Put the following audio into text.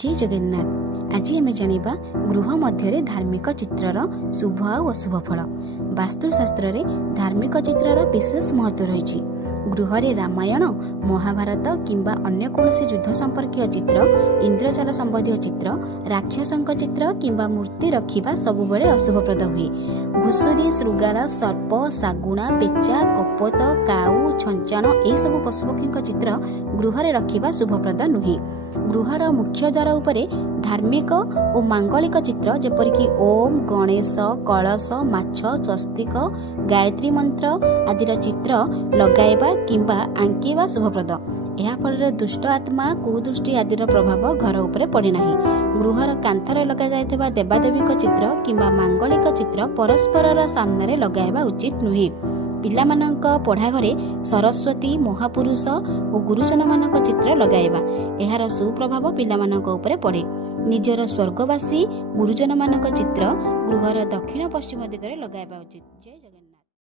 जय जगन्नाथ। आज आम जाना गृह मध्य धार्मिक चित्रर शुभ आ अशुभ फल। वास्तुशास्त्र में धार्मिक चित्रर विशेष महत्व रही। गृह रे रामायण महाभारत किंबा अन्य कौनसी युद्ध संपर्कीय चित्र, इंद्रजाल संबंधी चित्र, राक्षसों चित्र किंबा मूर्ति रखा सबुबले अशुभप्रद हुए। घुषुरी, श्रृगाल, सर्प, शागुणा, पेचा, कपोत, काऊ, छंचाण यह सब पशुपक्षी चित्र गृह रे रखा शुभप्रद नुहे। गृहर मुख्य द्वार उपरे धार्मिक और मांगलिक चित्र जेपरिक ओम, गणेश, कलश, माछ, स्वस्तिक, गायत्री मंत्र आदिर चित्र लगाइबा किंबा आंकिबा शुभप्रद। यह फल दुष्ट आत्मा, कुदृष्टि आदिर प्रभाव घर उपरे पड़े नाही। गृहर कांथरे लगा जायथिबा देवादेवी चित्र किंबा मांगलिक चित्र परस्पर सामने लगाइबा उचित नुहे। पिलामानंक पढ़ा घरे सरस्वती, महापुरुष और गुरुजन मानक चित्र लगाइबा एहार सुप्रभाव पिलामानंक उपरे पड़े। निजर स्वर्गवासी गुरुजन मानक चित्र गृहर दक्षिण पश्चिम दिगरे लगाइबा उचित। जय जगन्नाथ।